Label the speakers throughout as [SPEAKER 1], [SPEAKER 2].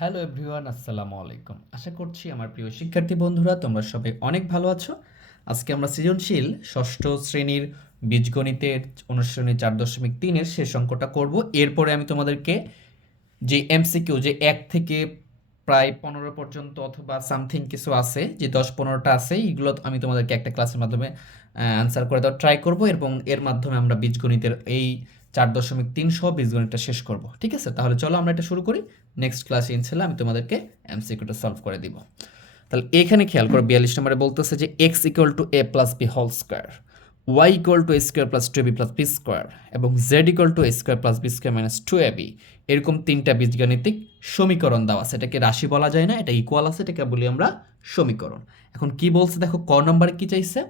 [SPEAKER 1] Hello everyone, আসসালামু আলাইকুম। আশা করছি আমার প্রিয় শিক্ষার্থী বন্ধুরা, তোমরা সবাই অনেক ভালো আছো। আজকে আমরা সৃজনশীল ষষ্ঠ শ্রেণির বীজগণিতের অনুশ্রেণী চার দশমিক তিনের শেষ অঙ্কটা করব। এরপরে আমি তোমাদেরকে যে এমসিকিউ, যে এক থেকে প্রায় পনেরো পর্যন্ত অথবা সামথিং কিছু আছে, যে দশ পনেরোটা আছে, এগুলো আমি তোমাদেরকে একটা ক্লাসের মাধ্যমে অ্যান্সার করে দেওয়ার ট্রাই করব এবং এর মাধ্যমে আমরা বীজগণিতের এই চার দশমিক তিনশো বীজগণিতটা শেষ করব। ঠিক আছে? তাহলে চলো আমরা এটা শুরু করি। নেক্সট ক্লাসে ইনশাল্লাহ আমি তোমাদেরকে এমসিকিউটা সলভ করে দিব। তাহলে এখানে খেয়াল করো, বিয়াল্লিশ নম্বরে বলতেছে যে x equal to a plus b whole square y equal to a square plus two b plus b square এবং z equal to a square plus b square minus two a b এরকম তিনটা বীজগাণিতিক সমীকরণ দেওয়া আছে। এটাকে রাশি বলা যায় না, এটা ইকুয়াল আছে, এটাকে বলি আমরা সমীকরণ। এখন কি বলছে? দেখো, ক নম্বরে কি চাইছে?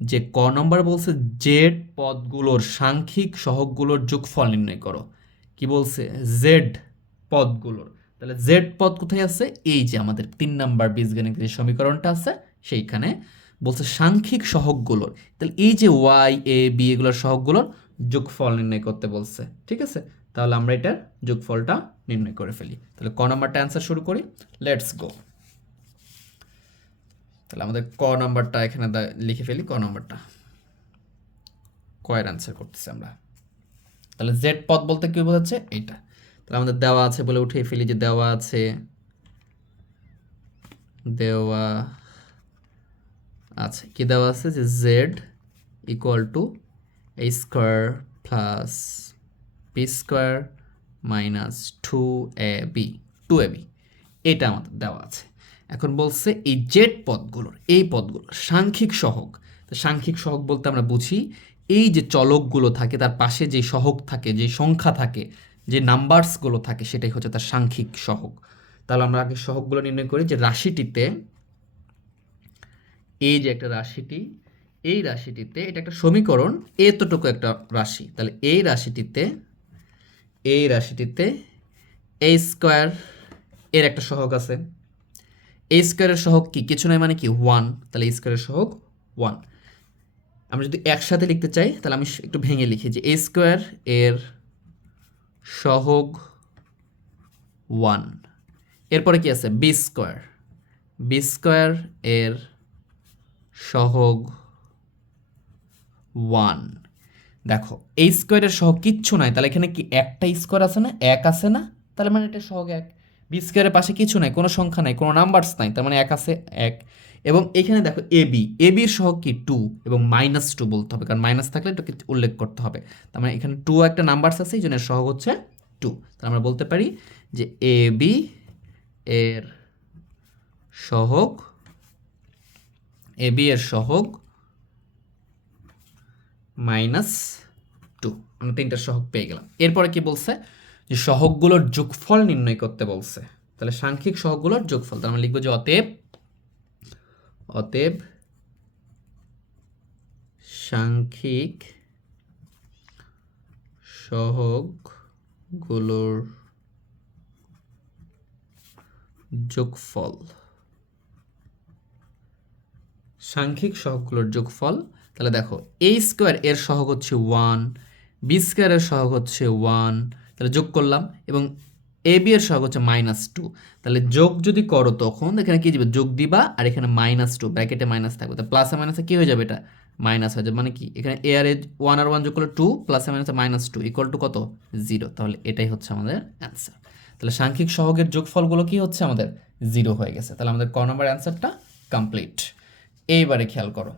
[SPEAKER 1] যে ক নম্বর বলছে, জেড পদগুলোর সাংখ্যিক সহগগুলোর যোগফল নির্ণয় করো। কি বলছে? জেড পদগুলোর। তাহলে জেড পদ কোথায় আছে? এই যে আমাদের তিন নাম্বার বীজগণিত যে সমীকরণটা আছে, সেইখানে বলছে সাংখ্যিক সহগগুলোর। তাহলে এই যে ওয়াই, এ, বি এগুলোর সহগগুলোর যোগফল নির্ণয় করতে বলছে, ঠিক আছে? তাহলে আমরা এটার যোগফলটা নির্ণয় করে ফেলি। তাহলে ক নাম্বারটা অ্যান্সার শুরু করি। লেটস গো তাহলে আমাদের ক নাম্বারটা এখানে লিখে ফেলি, ক নাম্বারটা। কয়ের আনসার করতেছি আমরা। তাহলে জেড পদ বলতে কি বোঝাচ্ছে? এইটা। তাহলে আমাদের দেওয়া আছে বলে উঠিয়ে ফেলি যে দেওয়া আছে দেওয়া আছে। কি দেওয়া আছে? যে z equal to a square plus b square minus two a b two a b এটা আমাদের দেওয়া আছে। এখন বলছে এই জেড পদগুলোর, এই পদগুলো সাংখ্যিক সহগ। তো সাংখ্যিক সহগ বলতে আমরা বুঝি এই যে চলকগুলো থাকে, তার পাশে যে সহগ থাকে, যে সংখ্যা থাকে, যে নাম্বারসগুলো থাকে, সেটাই হচ্ছে তার সাংখ্যিক সহগ। তাহলে আমরা আগে সহগগুলো নির্ণয় করি যে রাশিটিতে এই যে একটা রাশিটি, এই রাশিটিতে এটা একটা সমীকরণ, এতটুকু একটা রাশি। তাহলে এই রাশিটিতে এই রাশিটিতে এ স্কোয়ার এর একটা সহগ আছে। এ স্কোয়ারের সহগ কি? কিছু নয় মানে কি? ওয়ান তাহলে এ স্কোয়ারের সহগ ওয়ান আমরা যদি একসাথে লিখতে চাই, তাহলে আমি একটু ভেঙে লিখি যে এ স্কোয়ার এর সহগ ওয়ান এরপরে কি আছে? বি স্কোয়ার বি স্কোয়ার এর সহগ ওয়ান দেখো এই স্কোয়ারের সহগ কিচ্ছু নাই, তাহলে এখানে কি একটা স্কোয়ার আছে না? এক আছে না? তাহলে মানে এটা সহগ এক। বি স্কোয়ারের পাশে কিছু নাই, কোনো সংখ্যা নাই, কোনো নাম্বারস নাই, তার মানে এক আছে এক। এবং এখানে দেখো এ বি এ বির সহগ কি? টু এবং মাইনাস টু বলতে হবে, কারণ মাইনাস থাকলে এটাকে উল্লেখ করতে হবে। তার মানে এখানে টু একটা নাম্বারস আছে, এই জন্য সহগ হচ্ছে টু তাহলে আমরা বলতে পারি যে এ বি এর সহগ এ বি এর সহগ মাইনাস টু আমরা তিনটা সহগ পেয়ে গেলাম। এরপরে কি বলছে? যে সহগগুলোর যোগফল নির্ণয় করতে বলছে। তাহলে সাংখ্যিক সহগগুলোর যোগফল তাহলে আমরা লিখব যে অতএব অতএব সাংখ্যিক সহগগুলোর যোগফল। সাংখ্যিক সহগগুলোর যোগফল, তাহলে দেখো এ স্কোয়ার এর সহগ হচ্ছে ওয়ান বি স্কোয়ারের সহগ হচ্ছে ওয়ান তাহলে যোগ করলাম এবং এ বি এর সহগ হচ্ছে মাইনাস টু তাহলে যোগ যদি করো তখন এখানে কী যাবে? যোগ দিবা আর এখানে মাইনাস টু ব্র্যাকেটে মাইনাস থাকবে। তা প্লাসে মাইনাসে কী হয়ে যাবে এটা? মাইনাস হয়ে যাবে মানে কি? এখানে এ আর এ ওয়ান আর ওয়ান যোগ করলে টু প্লাসে মাইনাসে মাইনাস টু ইকুয়াল টু কত? জিরো তাহলে এটাই হচ্ছে আমাদের অ্যান্সার তাহলে সাংখ্যিক সহগের যোগফলগুলো কি হচ্ছে? আমাদের জিরো হয়ে গেছে। তাহলে আমাদের ক নম্বর অ্যান্সারটা কমপ্লিট এইবারে খেয়াল করো।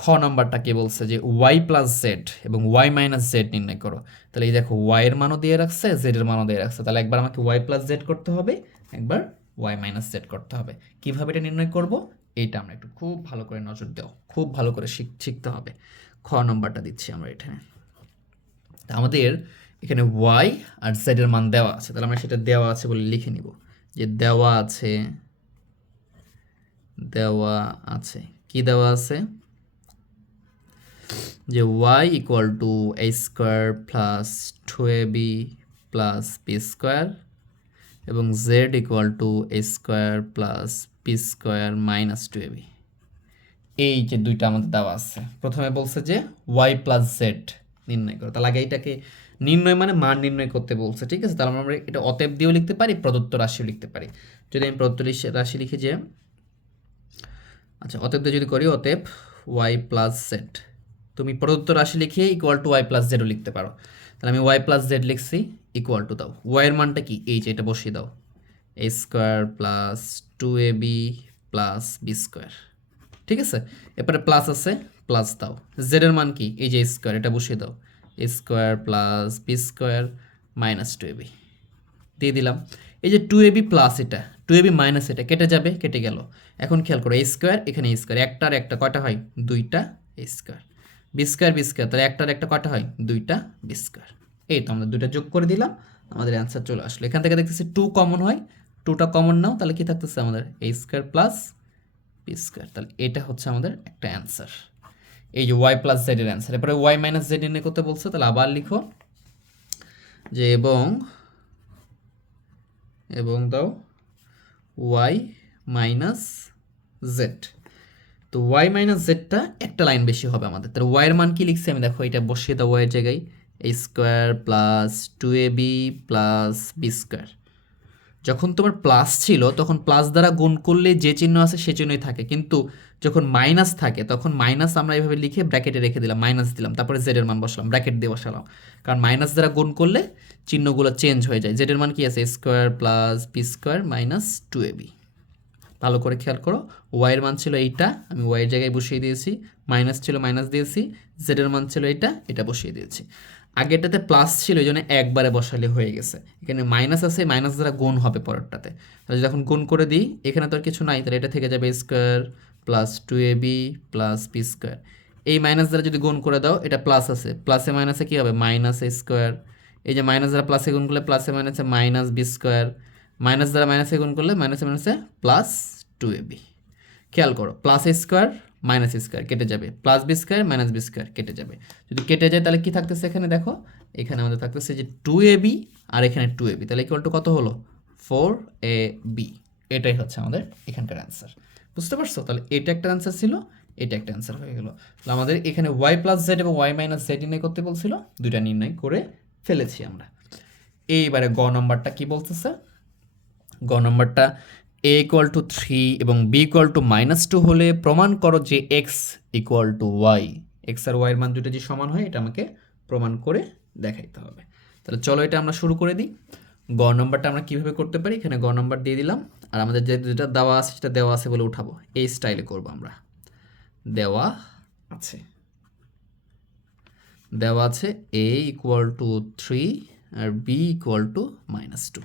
[SPEAKER 1] খ নাম্বারটা কি বলছে? যে ওয়াই প্লাস জেড এবং ওয়াই মাইনাস জেড নির্ণয় করো। তাহলে এই দেখো ওয়াই এর মানও দিয়ে রাখছে জেড এর মানও দিয়ে রাখছে। তাহলে একবার আমাকে ওয়াই প্লাস জেড করতে হবে, একবার ওয়াই মাইনাস জেড করতে হবে। কীভাবে এটা নির্ণয় করব? এইটা আমরা একটু খুব ভালো করে নজর দাও, খুব ভালো করে শিখ শিখতে হবে। খ নম্বরটা দিচ্ছি আমরা এখানে। তা আমাদের এখানে ওয়াই আর জেড এর মান দেওয়া আছে। তাহলে আমরা সেটা দেওয়া আছে বলে লিখে নিব। যে দেওয়া আছে দেওয়া আছে। কি দেওয়া আছে? যে y equal to a square plus two a b plus b square এবং z equal to a square plus b square minus two a b এই যে দুইটা আমাদের দেওয়া আছে। প্রথমে বলছে যে ওয়াই প্লাস জেড নির্ণয় করো। তাহলে আগে এটাকে নির্ণয় মানে মান নির্ণয় করতে বলছে, ঠিক আছে? তাহলে আমরা এটা অতএব দিয়েও লিখতে পারি, প্রদত্ত রাশিও লিখতে পারি। যদি আমি প্রদত্ত রাশি- রাশি লিখি যে আচ্ছা অতএব দিয়ে যদি করি, অতএব ওয়াই প্লাস জেড তুমি প্রদত্ত রাশি লিখে ইকুয়াল টু ওয়াই প্লাস জেডও লিখতে পারো। তাহলে আমি ওয়াই প্লাস জেড লিখছি ইকুয়াল টু দাও। ওয়াইয়ের মানটা কি? এই যে, এটা বসিয়ে দাও। A square plus two a b plus b square ঠিক আছে? এরপরে প্লাস আছে প্লাস দাও। জেডের মান কি? এই যে স্কোয়ার এটা বসিয়ে দাও। A square plus b square minus two a b দিয়ে দিলাম। এই যে টু এ বি প্লাস এটা টু এ বি মাইনাস এটা কেটে যাবে, কেটে গেল। এখন খেয়াল করো এ স্কোয়ার এখানে এ স্কোয়ার একটার একটা, কয়টা হয়? দুইটা এ স্কোয়ার বি বিস্কার। তাহলে একটার একটা কয়টা হয়? দুইটা বিস্কার। এই তো আমরা দুইটা যোগ করে দিলাম। আমাদের অ্যান্সার চলে আসলো। এখান থেকে দেখতেছি টু কমন হয়। টুটা কমন নাও, তাহলে কি থাকতেছে আমাদের? A square plus b square তাহলে এটা হচ্ছে আমাদের একটা অ্যান্সার এই যে ওয়াই প্লাস জেডের অ্যান্সার এরপরে ওয়াই মাইনাস জেড এনে করতে বলছে, তাহলে আবার লিখো। যে এবং এবং দাও ওয়াই মাইনাস জেড তো ওয়াই মাইনাস জেডটা একটা লাইন বেশি হবে আমাদের। তাহলে ওয়াইয়ের মান কি লিখছি আমি? দেখো, এটা বসিয়ে দাও ওয়াইয়ের জায়গায়। A square plus two a b plus b square যখন তোমার প্লাস ছিল, তখন প্লাস দ্বারা গুণ করলে যে চিহ্ন আছে সে চিহ্নই থাকে। কিন্তু যখন মাইনাস থাকে, তখন মাইনাস আমরা এইভাবে লিখে ব্র্যাকেটে রেখে দিলাম মাইনাস দিলাম। তারপরে জেডের মান বসালাম ব্র্যাকেট দিয়ে বসালাম। কারণ মাইনাস দ্বারা গুণ করলে চিহ্নগুলো চেঞ্জ হয়ে যায়। জেডের মান কি আছে? Square plus b square minus two a b ভালো করে খেয়াল করো। ওয়াইয়ের মান ছিল এইটা, আমি ওয়াইয়ের জায়গায় বসিয়ে দিয়েছি। মাইনাস ছিল মাইনাস দিয়েছি। জেডের মান ছিল এটা এটা বসিয়ে দিয়েছি। আগেরটাতে প্লাস ছিল ওই জন্য একবারে বসালে হয়ে গেছে। এখানে মাইনাস আছে মাইনাস দ্বারা গুণ হবে পরেরটাতে। তাহলে যদি এখন গুণ করে দিই, এখানে তো আর কিছু নাই, তাহলে এটা থেকে যাবে square plus two a b plus b square এই মাইনাস দ্বারা যদি গুণ করে দাও, এটা প্লাস আছে। প্লাসে মাইনাসে কী হবে? মাইনাস স্কোয়ার এই যে মাইনাস দ্বারা প্লাসে গুণ করলে প্লাসে মাইনাসে মাইনাস বি স্কোয়ার মাইনাস দ্বারা মাইনাসে গুণ করলে মাইনাসে মাইনাসে প্লাস টু এ বি খেয়াল করো প্লাস স্কোয়ার মাইনাস স্কোয়ার কেটে যাবে। Plus b square minus b square কেটে যাবে। যদি কেটে যায় তাহলে কি থাকতেছে এখানে দেখো? এখানে আমাদের থাকতেছে যে টু এ বি আর এখানে টু এ বি তাহলে ইকুয়াল টু কত হলো? ফোর এ বি এটাই হচ্ছে আমাদের এখানকার অ্যান্সার বুঝতে পারছ? তাহলে এটা একটা অ্যান্সার ছিল, এটা একটা অ্যান্সার হয়ে গেল। তাহলে আমাদের এখানে ওয়াই প্লাস জেড এবং ওয়াই মাইনাস জেড নির্ণয় করতে বলছিল, দুইটা নির্ণয় করে ফেলেছি আমরা। এইবারে গ নম্বরটা কি বলতেছে? গ নম্বরটা এ ইকুয়াল টু থ্রি এবং b equal to minus two হলে প্রমাণ করো যে x equal to y x আর ওয়াইয়ের মান দুটো যে সমান হয়, এটা আমাকে প্রমাণ করে দেখাইতে হবে। তাহলে চলো এটা আমরা শুরু করে দিই। গ নম্বরটা আমরা কীভাবে করতে পারি? এখানে গ নম্বর দিয়ে দিলাম। আর আমাদের যে যেটা দেওয়া আছে, সেটা দেওয়া আছে বলে উঠাবো। এই স্টাইলে করব আমরা। দেওয়া আছে। দেওয়া আছে এ equal to three R b equal to minus two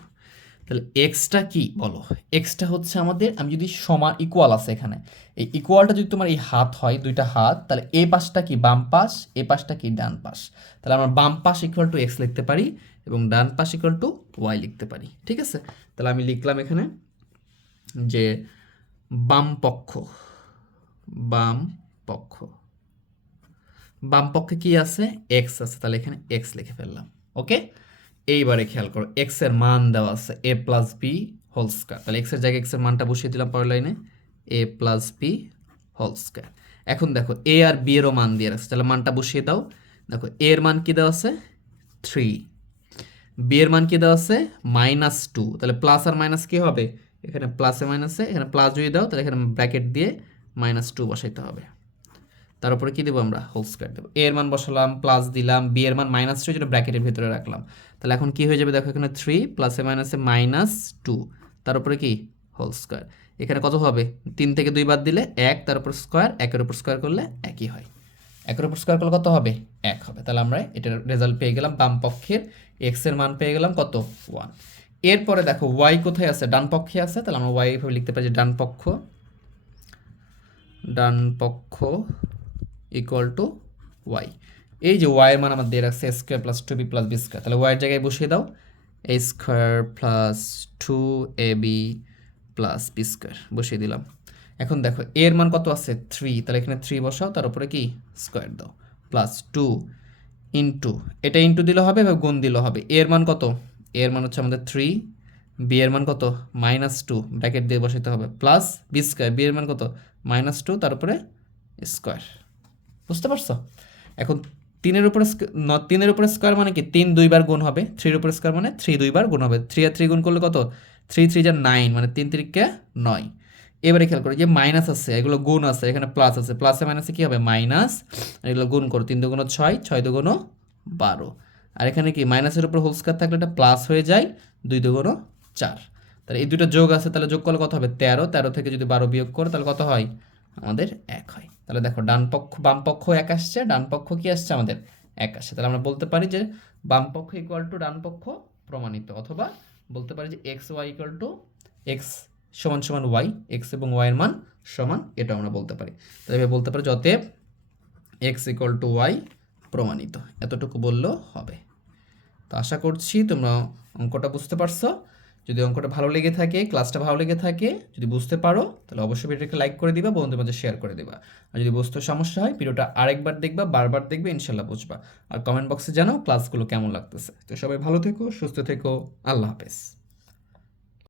[SPEAKER 1] তাহলে এক্সটা কি বলো? এক্সটা হচ্ছে আমাদের, আমি যদি সমান ইকুয়াল আছে এখানে, এই ইকুয়ালটা যদি তোমার এই হাত হয়, দুইটা হাত, তাহলে এ পাশটা কি বাম পাশ, এ পাশটা কি ডান পাশ? তাহলে আমরা বাম পাশ ইকুয়াল টু এক্স লিখতে পারি এবং ডান পাশ ইকুয়াল টু ওয়াই লিখতে পারি, ঠিক আছে? তাহলে আমি লিখলাম এখানে যে বাম পক্ষ বাম পক্ষ, বাম পক্ষে কি আছে? এক্স আছে, তাহলে এখানে এক্স লিখে ফেললাম ওকে এইবারে খেয়াল করো এক্সের মান দেওয়া আছে a plus b whole square তাহলে এক্সের জায়গায় এক্সের মানটা বসিয়ে দিলাম পরের লাইনে a plus b whole square এখন দেখো এ আর বি এরও মান দিয়ে রাখছে তাহলে মানটা বসিয়ে দাও। দেখো এ এর মান কি দেওয়া আছে? থ্রি বি এর মান কি দেওয়া আছে? মাইনাস টু তাহলে প্লাস আর মাইনাস কি হবে? এখানে প্লাসে মাইনাসে এখানে প্লাস যদি দাও, তাহলে এখানে ব্র্যাকেট দিয়ে মাইনাস টু বসাইতে হবে। তার উপরে কি দেবো আমরা? হোল স্কোয়ার দেবো। এর মান বসালাম প্লাস দিলাম, বি এর মান মাইনাস টু যেটা ব্র্যাকেটের ভিতরে রাখলাম। তাহলে এখন কি হয়ে যাবে? দেখো এখানে থ্রি প্লাসে মাইনাসে মাইনাস টু তার উপরে কি? Whole square. এখানে কত হবে? তিন থেকে দুই বাদ দিলে এক তার উপর স্কোয়ার, একের উপর স্কোয়ার করলে একই হয়। একের উপর স্কোয়ার করলে কত হবে? এক হবে। তাহলে আমরা এটার রেজাল্ট পেয়ে গেলাম বাম পক্ষের। এক্সের মান পেয়ে গেলাম কত? ওয়ান এরপরে দেখো ওয়াই কোথায় আছে? ডান পক্ষে আছে। তাহলে আমরা ওয়াই এভাবে লিখতে পারি যে ডান পক্ষ ডান পক্ষ ইকুয়াল টু ওয়াই এই যে ওয়াইয়ের মান আমার দিয়ে রাখছে square plus two B plus B square তাহলে ওয়াইয়ের জায়গায় বসিয়ে দাও। A square plus two A B plus B square বসিয়ে দিলাম। এখন দেখো এর মান কত আছে? থ্রি তাহলে এখানে থ্রি বসাও, তার উপরে কি? স্কোয়ার দাও। প্লাস টু ইন্টু এটা ইন্টু দিলে হবে বা গুণ দিলে হবে? এর মান কত? এর মান হচ্ছে আমাদের থ্রি বি এর মান কত? মাইনাস টু ব্র্যাকেট দিয়ে বসাতে হবে। প্লাস বি স্কোয়ার বি এর মান কত? মাইনাস টু তার উপরে স্কোয়ার বুঝতে পারছ? এখন তিনের উপরে তিনের উপরে স্কোয়ার মানে কি? তিন দুইবার গুণ হবে। থ্রির উপরে স্কোয়ার মানে থ্রি দুইবার গুণ হবে। থ্রি আর থ্রি গুণ করলে কত? থ্রি থ্রি যা নাইন মানে তিন তিরিকে নয়। এবারে খেয়াল করো, যে মাইনাস আছে, এগুলো গুণ আছে, এখানে প্লাস আছে। প্লাসে মাইনাসে কী হবে? মাইনাস আর এগুলো গুণ করো, তিন দুগুণ ছয় ছয় দুগুণ বারো। আর এখানে কি? মাইনাসের উপর হোল স্কোয়ার থাকলে এটা প্লাস হয়ে যায়, দুই দুগুণ চার। তাহলে এই দুটো যোগ আছে, তাহলে যোগ করলে কত হবে? তেরো। তেরো থেকে যদি বারো বিয়োগ করো, তাহলে কত হয়? আমাদের এক হয়। তাহলে দেখো, ডান পক্ষ, বাম পক্ষ এক আসছে, ডান পক্ষ কি আসছে? আমাদের এক আসছে। তাহলে আমরা বলতে পারি যে বাম পক্ষ ইকুয়াল টু ডান পক্ষ প্রমাণিত, অথবা বলতে পারি যে X Y equal to X সমান সমান ওয়াই এক্স এবং ওয়াইয়ের মান সমান এটা আমরা বলতে পারি। তাহলে বলতে পারি যে অতএব এক্স ইকুয়াল টু ওয়াই প্রমাণিত। এতটুকু বললেও হবে। তো আশা করছি তোমরা অঙ্কটা বুঝতে পারছ। যদি অঙ্কটা ভালো লেগে থাকে ক্লাসটা ভালো লেগে থাকে, যদি বুঝতে পারো, তাহলে অবশ্যই ভিডিওটাকে লাইক করে দিবা, বন্ধুদের মধ্যে শেয়ার করে দিবা। আর যদি বুঝতে সমস্যা হয়, ভিডিওটা আরেকবার দেখবা, বারবার দেখবে ইনশাল্লাহ বুঝবা। আর কমেন্ট বক্সে জানাও ক্লাসগুলো কেমন লাগতেছে। তো সবাই ভালো থেকো, সুস্থ থেকো, আল্লাহ হাফেজ।